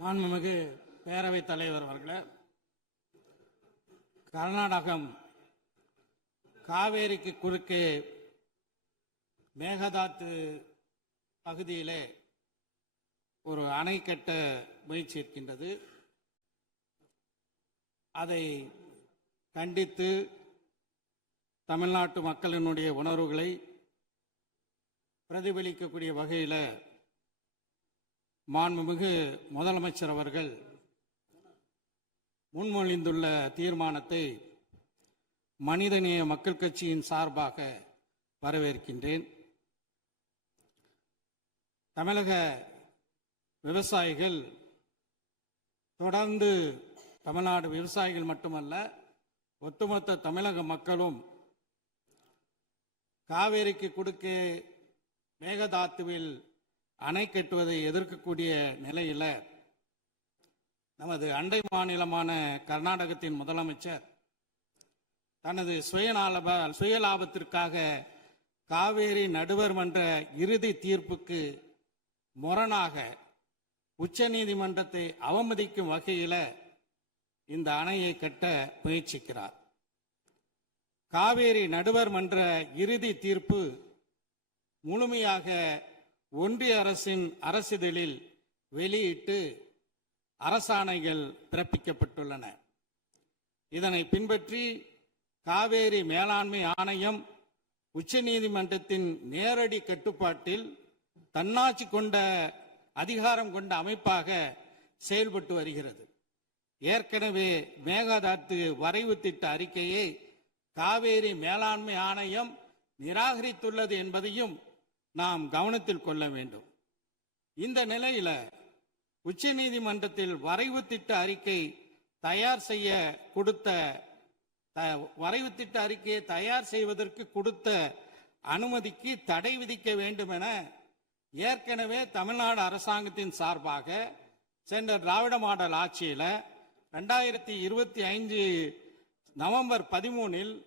மாண்புமிகு பேரவைத் தலைவர் அவர்களே, கர்நாடகம் காவேரிக்கு குறுக்கே மேகதாத்து பகுதியிலே ஒரு அணை கட்ட முயற்சி இருக்கின்றது. அதை கண்டித்து தமிழ்நாட்டு மக்களினுடைய உணர்வுகளை பிரதிபலிக்கக்கூடிய வகையில் மாண்புமிகு முதலமைச்சர் அவர்கள் முன்மொழிந்துள்ள தீர்மானத்தை மனிதநேய மக்கள் கட்சியின் சார்பாக வரவேற்கின்றேன். தமிழக விவசாயிகள் தொடர்ந்து, தமிழ்நாடு விவசாயிகள் மட்டுமல்ல, ஒட்டுமொத்த தமிழக மக்களும் காவேரிக்கு குறுக்கே மேகதாத்துவில் அணை கட்டுவதை எதிர்க்கக்கூடிய நிலையில் நமது அண்டை மாநிலமான கர்நாடகத்தின் முதலமைச்சர் தனது சுயலாபத்திற்காக காவேரி நடுவர் மன்ற இறுதி தீர்ப்புக்கு முரணாக உச்சநீதிமன்றத்தை அவமதிக்கும் வகையில் இந்த அணையை கட்ட முயற்சிக்கிறார். காவேரி நடுவர் மன்ற இறுதி தீர்ப்பு முழுமையாக ஒன்றிய அரசின் அரசிதழில் வெளியிட்டு அரசாணைகள் பிறப்பிக்கப்பட்டுள்ளன. இதனை பின்பற்றி காவேரி மேலாண்மை ஆணையம் உச்சநீதிமன்றத்தின் நேரடி கட்டுப்பாட்டில் தன்னாட்சி கொண்ட அதிகாரம் கொண்ட அமைப்பாக செயல்பட்டு வருகிறது. ஏற்கனவே மேகதாத்து வரைவு திட்ட அறிக்கையை காவேரி மேலாண்மை ஆணையம் நிராகரித்துள்ளது என்பதையும் நாம் கவனத்தில் கொள்ள வேண்டும். இந்த நிலையில உச்சநீதிமன்றத்தில் வரைவு திட்ட அறிக்கை தயார் செய்ய கொடுத்த வரைவு திட்ட அறிக்கையை தயார் செய்வதற்கு கொடுத்த அனுமதிக்கு தடை விதிக்க வேண்டும் என ஏற்கனவே தமிழ்நாடு அரசாங்கத்தின் சார்பாக சென்ற திராவிட மாடல் ஆட்சியில 2025 நவம்பர் 13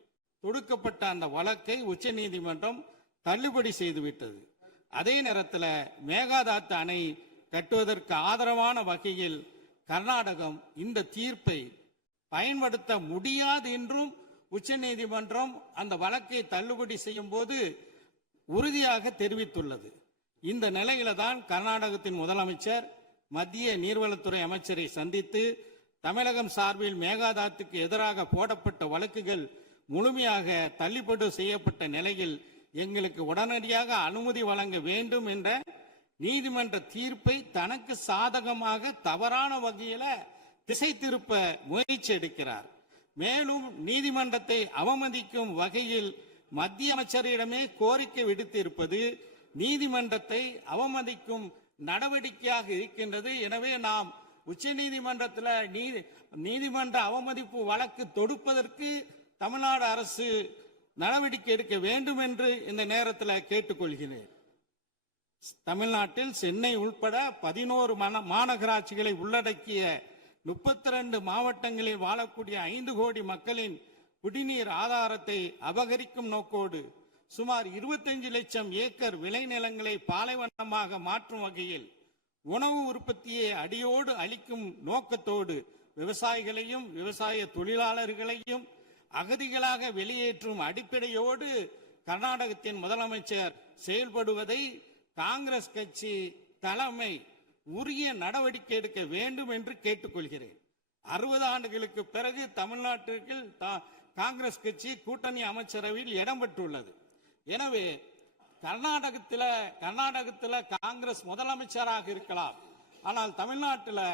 தொடுக்கப்பட்ட அந்த வழக்கை உச்சநீதிமன்றம் தள்ளுபடி செய்துவிட்டது. அதே நேரத்தில் மேகதாத்து அணை கட்டுவதற்கு ஆதரவான வகையில் கர்நாடகம் இந்த தீர்ப்பை பயன்படுத்த முடியாது என்றும் உச்சநீதிமன்றம் அந்த வழக்கை தள்ளுபடி செய்யும் போது உறுதியாக தெரிவித்துள்ளது. இந்த நிலையில தான் கர்நாடகத்தின் முதலமைச்சர் மத்திய நீர்வளத்துறை அமைச்சரை சந்தித்து தமிழகம் சார்பில் மேகதாத்துக்கு எதிராக போடப்பட்ட வழக்குகள் முழுமையாக தள்ளுபடி செய்யப்பட்ட நிலையில் எங்களுக்கு உடனடியாக அனுமதி வழங்க வேண்டும் என்ற நீதிமன்ற தீர்ப்பை தனக்கு சாதகமாக தவறான வகையில திசை திருப்ப முயற்சி எடுக்கிறார். மேலும் நீதிமன்றத்தை அவமதிக்கும் வகையில் மத்திய அமைச்சரிடமே கோரிக்கை விடுத்திருப்பது நீதிமன்றத்தை அவமதிக்கும் நடவடிக்கையாக இருக்கின்றது. எனவே நாம் உச்ச நீதிமன்றத்தில் நீதிமன்ற அவமதிப்பு வழக்கு தொடுப்பதற்கு தமிழ்நாடு அரசு நடவடிக்கை எடுக்க வேண்டும் என்று இந்த நேரத்தில் கேட்டுக்கொள்கிறேன். தமிழ்நாட்டில் சென்னை உள்பட 11 மாநகராட்சிகளை உள்ளடக்கிய 32 மாவட்டங்களில் வாழக்கூடிய 5 கோடி மக்களின் குடிநீர் ஆதாரத்தை அபகரிக்கும் நோக்கோடு சுமார் 25 லட்சம் ஏக்கர் விளைநிலங்களை பாலைவனமாக மாற்றும் வகையில் உணவு உற்பத்தியை அடியோடு அளிக்கும் நோக்கத்தோடு விவசாயிகளையும் விவசாய தொழிலாளர்களையும் அகதிகளாக வெளியேற்றும் அடிப்படையோடு கர்நாடகத்தின் முதலமைச்சர் செயல்படுவதை காங்கிரஸ் கட்சி தலைமை உரிய நடவடிக்கை எடுக்க வேண்டும் என்று கேட்டுக்கொள்கிறேன். 60 ஆண்டுகளுக்கு பிறகு தமிழ்நாட்டிற்கு காங்கிரஸ் கட்சி கூட்டணி அமைச்சரவையில் இடம் பெற்றுள்ளது. எனவே கர்நாடகத்தில் காங்கிரஸ் முதலமைச்சராக இருக்கலாம், ஆனால் தமிழ்நாட்டில்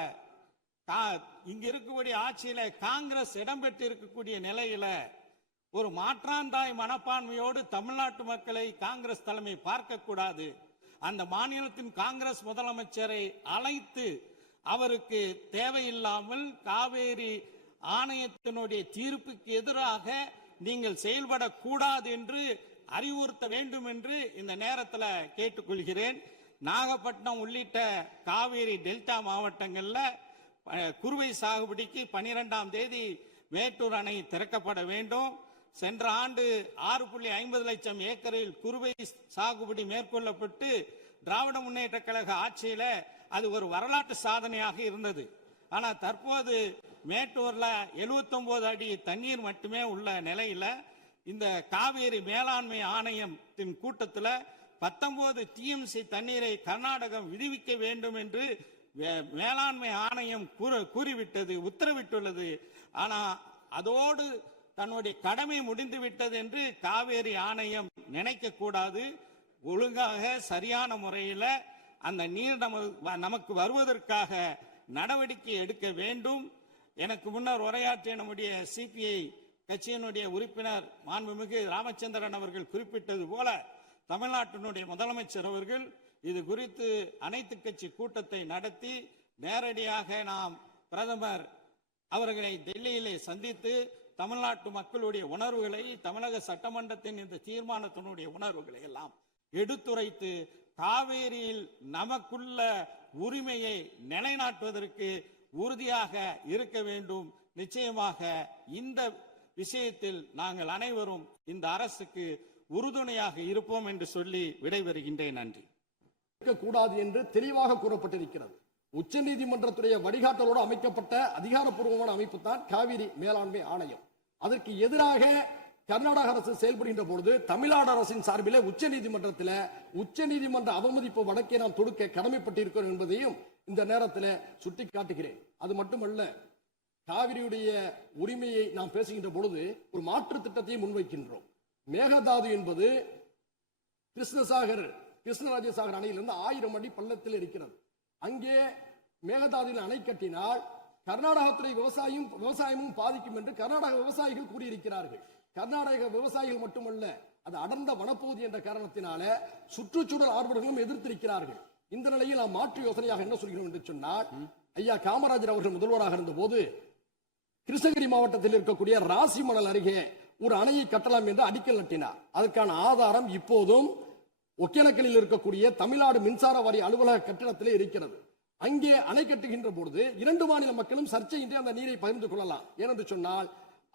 இங்க இருக்கக்கூடிய ஆட்சியில காங்கிரஸ் இடம்பெற்று இருக்கக்கூடிய நிலையில ஒரு மாற்றாந்தாய் மனப்பான்மையோடு தமிழ்நாட்டு மக்களை காங்கிரஸ் தலைமை பார்க்க கூடாது. அந்த மாநிலத்தின் காங்கிரஸ் முதலமைச்சரை அழைத்து அவருக்கு தேவையில்லாமல் காவேரி ஆணையத்தினுடைய தீர்ப்புக்கு எதிராக நீங்கள் செயல்படக்கூடாது என்று அறிவுறுத்த வேண்டும் என்று இந்த நேரத்தில் கேட்டுக்கொள்கிறேன். நாகப்பட்டினம் உள்ளிட்ட காவேரி டெல்டா மாவட்டங்கள்ல குறுவை சாகுபடிக்கு 12ஆம் தேதி மேட்டூர் அணை திறக்கப்பட வேண்டும். சென்ற ஆண்டு 6.50 லட்சம் ஏக்கரில் குறுவை சாகுபடி மேற்கொள்ளப்பட்டு திராவிட முன்னேற்ற கழக ஆட்சியில அது ஒரு வரலாற்று சாதனையாக இருந்தது. ஆனா தற்போது மேட்டூர்ல 79 அடி தண்ணீர் மட்டுமே உள்ள நிலையில இந்த காவேரி மேலாண்மை ஆணையத்தின் கூட்டத்தில் 19 டிஎம்சி தண்ணீரை கர்நாடகம் விடுவிக்க வேண்டும் என்று மேலாண்மை ஆணையம் கூறிவிட்டது, உத்தரவிட்டுள்ளது. ஆனா அதோடு தன்னுடைய கடமை முடிந்து விட்டது என்று காவேரி ஆணையம் நினைக்க கூடாது. ஒழுங்காக சரியான முறையில் அந்த நீர் நமக்கு வருவதற்காக நடவடிக்கை எடுக்க வேண்டும். எனக்கு முன்னர் உரையாற்றிய நம்முடைய சிபிஐ கட்சியினுடைய உறுப்பினர் மாண்புமிகு ராமச்சந்திரன் அவர்கள் குறிப்பிட்டது போல தமிழ்நாட்டினுடைய முதலமைச்சர் அவர்கள் இது குறித்து அனைத்து கட்சி கூட்டத்தை நடத்தி நேரடியாக நாம் பிரதமர் அவர்களை டெல்லியிலே சந்தித்து தமிழ்நாட்டு மக்களுடைய உணர்வுகளை, தமிழக சட்டமன்றத்தின் இந்த தீர்மானத்தினுடைய உணர்வுகளை எல்லாம் எடுத்துரைத்து காவேரியில் நமக்குள்ள உரிமையை நிலைநாட்டுவதற்கு உறுதியாக இருக்க வேண்டும். நிச்சயமாக இந்த விஷயத்தில் நாங்கள் அனைவரும் இந்த அரசுக்கு உறுதுணையாக இருப்போம் என்று சொல்லி விடைபெறுகின்றேன். நன்றி. கூடாது என்று தெளிவாக கூறப்பட்டிருக்கிறது. உச்ச நீதிமன்றத்துடைய வழிகாட்டலோடு அமைக்கப்பட்ட அதிகாரப்பூர்வமான அமைப்பு தான் காவிரி மேலாண்மை ஆணையம். அதற்கு எதிராக கர்நாடக அரசு செயல்படுகின்ற பொழுது தமிழ்நாடு அரசின் சார்பில் உச்ச நீதிமன்ற அவமதிப்பு வழக்கை நாம் தொடுக்க கடமைப்பட்டிருக்கிறோம் என்பதையும் இந்த நேரத்தில் சுட்டிக்காட்டுகிறேன். அது மட்டுமல்ல, காவிரியுடைய உரிமையை நாம் பேசுகின்ற பொழுது ஒரு மாற்று திட்டத்தை முன்வைக்கின்றோம். மேகதாது என்பது கிருஷ்ணராஜசாகர் அணையிலிருந்து 1000 அடி பள்ளத்தில் இருக்கிறது. அங்கே மேகதாதுவில் அணை கட்டினால் கர்நாடகத்துறை விவசாயமும் பாதிக்கும் என்று கர்நாடக விவசாயிகள் கூறியிருக்கிறார்கள். கர்நாடக விவசாயிகள் மட்டுமல்ல, அது அடர்ந்த வனப்பகுதி என்ற காரணத்தினால சுற்றுச்சூழல் ஆர்வலர்களும் எதிர்த்திருக்கிறார்கள். இந்த நிலையில் நாம் மாற்று யோசனையாக என்ன சொல்கிறோம் என்று சொன்னால், ஐயா காமராஜர் அவர்கள் முதல்வராக இருந்த போது கிருஷ்ணகிரி மாவட்டத்தில் இருக்கக்கூடிய ராசிமணல் அருகே ஒரு அணையை கட்டலாம் என்று அடிக்கல் நட்டினார். அதற்கான ஆதாரம் இப்போதும் ஒகேனக்கலில் இருக்கக்கூடிய தமிழ்நாடு மின்சார வாரிய அலுவலக கட்டிடத்திலே இருக்கிறது. அங்கே அணை கட்டுகின்ற பொழுது 2 மாநில மக்களும் சர்ச்சையின்றி அந்த நீரை பகிர்ந்து கொள்ளலாம். ஏனென்று சொன்னால்,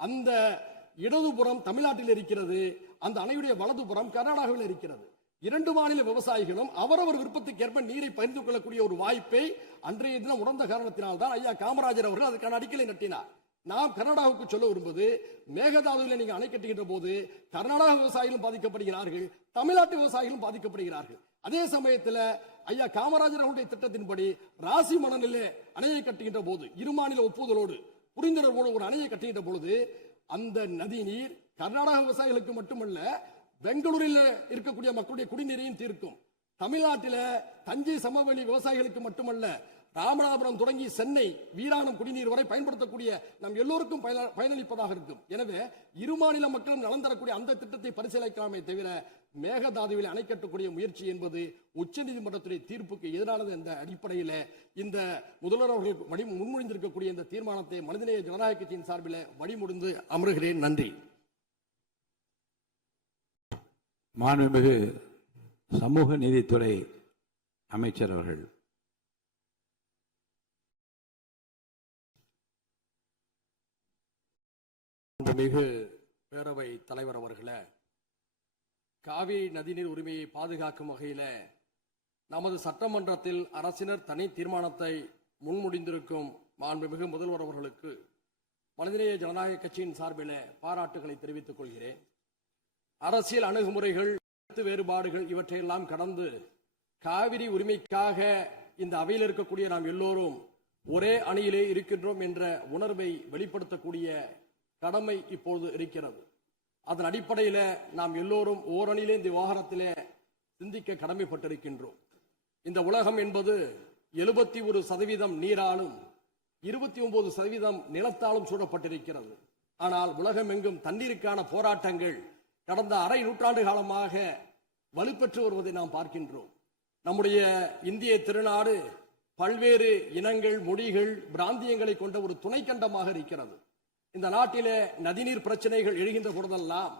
அந்த இடதுபுறம் தமிழ்நாட்டில் இருக்கிறது, அந்த அணையுடைய வலதுபுறம் கர்நாடகாவில் இருக்கிறது. 2 மாநில விவசாயிகளும் அவரவர் விருப்பத்துக்கேற்ப நீரை பகிர்ந்து கொள்ளக்கூடிய ஒரு வாய்ப்பை அன்றைய தினம் உணர்ந்த காரணத்தினால்தான் ஐயா காமராஜர் அவர்கள் அதற்கான அடிக்கலை நட்டினார். நாம் கர்நாடகாவுக்கு சொல்ல விரும்புவது, மேகதாதுவில் நீங்க அணை கட்டுகின்ற போது கர்நாடக விவசாயிகளும் பாதிக்கப்படுகிறார்கள், தமிழ்நாட்டு விவசாயிகளும் பாதிக்கப்படுகிறார்கள். அதே சமயத்தில் ஐயா காமராஜர் அவருடைய திட்டத்தின்படி ராசி மணலிலே அணையை கட்டுகின்ற போது 2 மாநில ஒப்புதலோடு புரிந்துணர்வோடு ஒரு அணையை கட்டுகின்ற பொழுது அந்த நதி நீர் கர்நாடக விவசாயிகளுக்கு மட்டுமல்ல, பெங்களூரில் இருக்கக்கூடிய மக்களுடைய குடிநீரையும் தீர்க்கும். தமிழ்நாட்டில தஞ்சை சமவெளி விவசாயிகளுக்கு மட்டுமல்ல, ராமநாதபுரம் தொடங்கி சென்னை வீராணம் குடிநீர் வரை பயன்படுத்தக்கூடிய நம் எல்லோருக்கும் பயனளிப்பதாக இருக்கும். எனவே 2 மாநில மக்களும் நலன் தரக்கூடிய அந்த திட்டத்தை பரிசீலிக்கலாமே தவிர மேகதாதுவில் அணை கட்டக்கூடிய முயற்சி என்பது உச்சநீதிமன்றத்துடைய தீர்ப்புக்கு எதிரானது என்ற அடிப்படையில் இந்த முதல்வர் அவர்கள் முன்மொழிந்திருக்கக்கூடிய இந்த தீர்மானத்தை மனிதநேய ஜனநாயக கட்சியின் சார்பில் வழிமுடிந்து அமருகிறேன். நன்றி. மாண்புமிகு சமூக நீதித்துறை அமைச்சர் அவர்கள். மிகு பேரவை தலைவர் அவர்களே, காவிரி நதிநீர் உரிமையை பாதுகாக்கும் வகையில் நமது சட்டமன்றத்தில் அரசினர் தனி தீர்மானத்தை முன்மொழிந்திருக்கும் மாண்புமிகு முதல்வர் அவர்களுக்கு மனிதநேய ஜனநாயக கட்சியின் சார்பில் பாராட்டுகளை தெரிவித்துக் கொள்கிறேன். அரசியல் அணுகுமுறைகள், கருத்து வேறுபாடுகள் இவற்றையெல்லாம் கடந்து காவிரி உரிமைக்காக இந்த அவையில் இருக்கக்கூடிய நாம் எல்லோரும் ஒரே அணியிலே இருக்கின்றோம் என்ற உணர்வை வெளிப்படுத்தக்கூடிய கடமை இப்போது இருக்கிறது. அதன் அடிப்படையில் நாம் எல்லோரும் ஓரணியிலே இந்த விவகாரத்திலே சிந்திக்க கடமைப்பட்டிருக்கின்றோம். இந்த உலகம் என்பது 71% நீராலும் 29% நிலத்தாலும் சூழப்பட்டிருக்கிறது. ஆனால் உலகம் எங்கும் தண்ணீருக்கான போராட்டங்கள் கடந்த அரை நூற்றாண்டு காலமாக வலுப்பெற்று வருவதை நாம் பார்க்கின்றோம். நம்முடைய இந்திய திருநாடு பல்வேறு இனங்கள், மொழிகள், பிராந்தியங்களை கொண்ட ஒரு துணைக்கண்டமாக இருக்கிறது. இந்த நாட்டிலே நதிநீர் பிரச்சனைகள் எழுகின்ற பொழுதெல்லாம்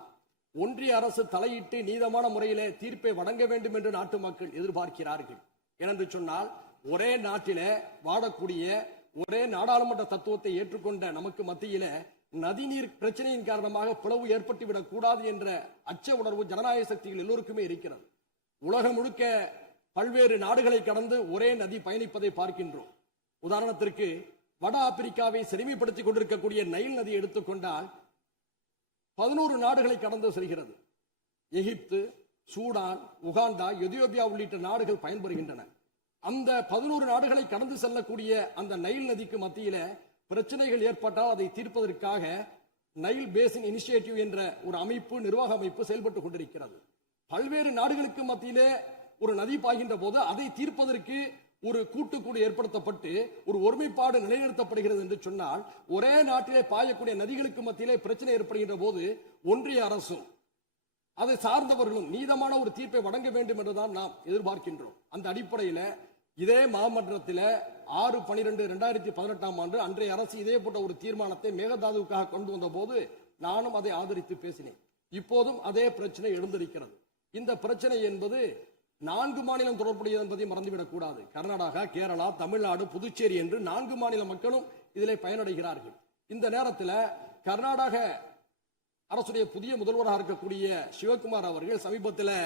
ஒன்றிய அரசு தலையிட்டு நீதமான முறையிலே தீர்ப்பை வழங்க வேண்டும் என்று நாட்டு மக்கள் எதிர்பார்க்கிறார்கள். ஏனென்று சொன்னால், ஒரே நாட்டிலே வாழக்கூடிய ஒரே நாடாளுமன்ற தத்துவத்தை ஏற்றுக்கொண்ட நமக்கு மத்தியில நதிநீர் பிரச்சனையின் காரணமாக பிளவு ஏற்பட்டுவிடக் கூடாது என்ற அச்ச உணர்வு ஜனநாயக சக்திகள் எல்லோருக்குமே இருக்கிறது. உலகம் முழுக்க பல்வேறு நாடுகளை கடந்து ஒரே நதி பயணிப்பதை பார்க்கின்றோம். உதாரணத்திற்கு வட ஆப்பிரிக்காவை செழுமைப்படுத்திக் கொண்டிருக்கக்கூடிய நைல் நதியை எடுத்துக்கொண்டால் 11 நாடுகளை கடந்து செல்கிறது. எகிப்து, சூடான், உகாண்டா, எதியோப்பியா உள்ளிட்ட நாடுகள் பயன்பெறுகின்றன. அந்த 11 நாடுகளை கடந்து செல்லக்கூடிய அந்த நைல் நதிக்கு மத்தியில பிரச்சனைகள் ஏற்பட்டால் அதை தீர்ப்பதற்காக நைல் பேசின் இனிஷியேட்டிவ் என்ற ஒரு அமைப்பு, நிர்வாக அமைப்பு செயல்பட்டுக் கொண்டிருக்கிறது. பல்வேறு நாடுகளுக்கு மத்தியிலே ஒரு நதி பாய்கின்ற போது அதை தீர்ப்பதற்கு ஒரு கூட்டுக்குழு ஏற்படுத்தப்பட்டு ஒரு ஒருமைப்பாடு நிலைநிறுத்தப்படுகிறது என்று சொன்னால், ஒரே நாட்டிலே பாயக்கூடிய நதிகளுக்கு மத்தியிலே பிரச்சனை ஏற்படுகின்ற போது ஒன்றிய அரசும் அதை சார்ந்தவர்களும் நீதமான ஒரு தீர்ப்பை வழங்க வேண்டும் என்றுதான் நாம் எதிர்பார்க்கின்றோம். அந்த அடிப்படையில் இதே மாமன்றத்தில் 6/12/2018 ஆண்டு அன்றைய அரசு இதே போன்ற ஒரு தீர்மானத்தை மேகதாதுவுக்காக கொண்டு வந்த போது நானும் அதை ஆதரித்து பேசினேன். இப்போதும் அதே பிரச்சனை எழுந்திருக்கிறது. இந்த பிரச்சனை என்பது 4 மாநிலம் தொடர்புடையது என்பதை மறந்துவிடக் கூடாது. கர்நாடகா, கேரளா, தமிழ்நாடு, புதுச்சேரி என்று 4 மாநில மக்களும் இதிலே பயனடைகிறார்கள். இந்த நேரத்தில் கர்நாடக அரசுடைய புதிய முதல்வராக இருக்கக்கூடிய சிவகுமார் அவர்கள் சமீபத்தில்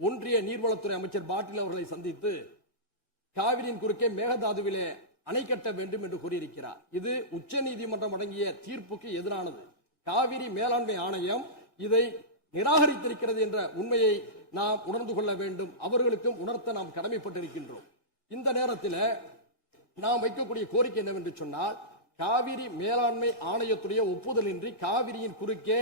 ஒன்றிய நீர்வளத்துறை அமைச்சர் பாட்டீல் அவர்களை சந்தித்து காவிரியின் குறுக்கே மேகதாதுவிலே அணை கட்ட வேண்டும் என்று கூறியிருக்கிறார். இது உச்ச நீதிமன்றம் வழங்கிய தீர்ப்புக்கு எதிரானது. காவிரி மேலாண்மை ஆணையம் இதை நிராகரித்திருக்கிறது என்ற உண்மையை நாம் உணர்ந்து கொள்ள வேண்டும். அவர்களுக்கும் உணர்த்த நாம் கடமைப்பட்டிருக்கின்றோம். இந்த நேரத்தில் நாம் வைக்கக்கூடிய கோரிக்கை என்னவென்று சொன்னால், காவிரி மேலாண்மை ஆணையத்துடைய ஒப்புதலின்றி காவிரியின் குறுக்கே